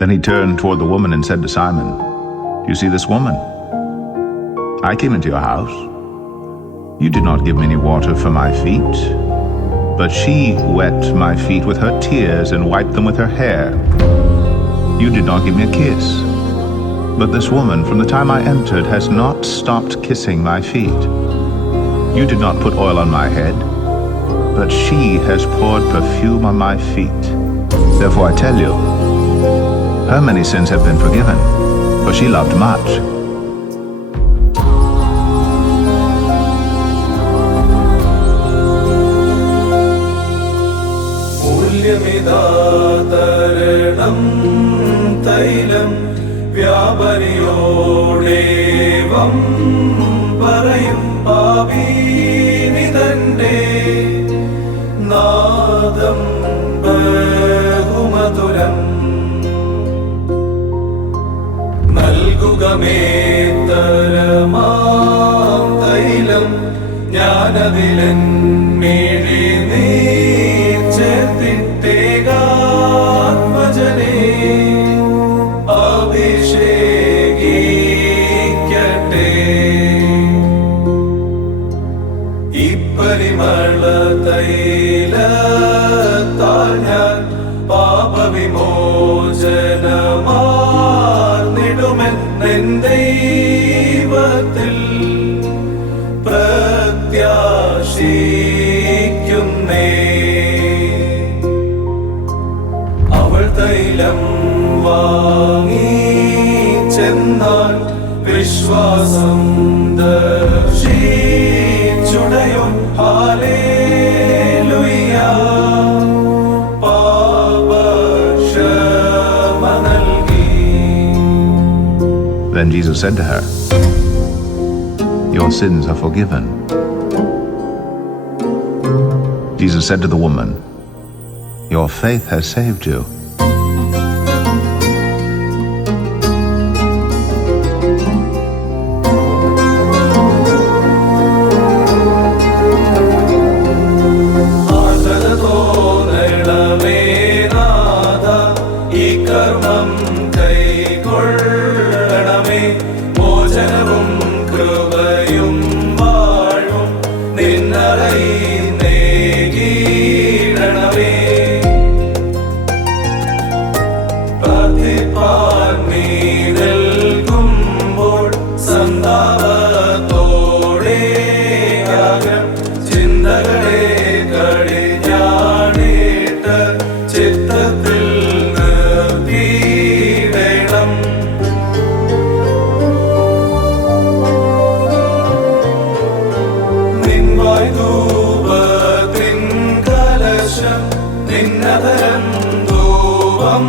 Then he turned toward the woman and said to Simon, "Do you see this woman? I came into your house. You did not give me any water for my feet, but she wet my feet with her tears and wiped them with her hair. You did not give me a kiss, but this woman, from the time I entered, has not stopped kissing my feet. You did not put oil on my head, but she has poured perfume on my feet. Therefore I tell you, her many sins have been forgiven, for she loved much." മൂല്യമിതാതരണം തൈലം വ്യാപരിയോടേവം പറയും പാപീനിതന്റെ നാദം ബഹുമധുരം നൽകുകമേത്തരമാം തൈലം ഞാനതിലെന്മിഴി നീർച്ചേർത്തിട്ടേകാത്മജനെ അഭിഷേകിക്കട്ടെ. ഇപ്പരിമള തൈലത്താൽ ഞാൻ പാപവിമോചനമാർന്നിടുമെൻ ദൈവത്തിൽ പ്രത്യാശിക്കുന്നേ. അവൾ തൈലം വാങ്ങിച്ചെന്നാൽ വിശ്വാസം ദർശിച്ചുടയോൻ hallelujah പാപക്ഷമ നൽകി. Then Jesus said to her, "Your sins are forgiven." Jesus said to the woman, "Your faith has saved you." മോചനവും കൃപയും വാഴും നിന്നറിയുന്നേകീടണമേ. പ്രാർത്ഥിപ്പാൻ നീ നിൽക്കുമ്പോൾ സന്താപത്തോടെ ആഗ്രം ചിന്തകളെ കടിഞ്ഞാണിട്ട് ചിത്തത്തിൽ നിർത്തിയിടണം. ധൂപത്തിൻ കലശം നിന്നതരം ധൂപം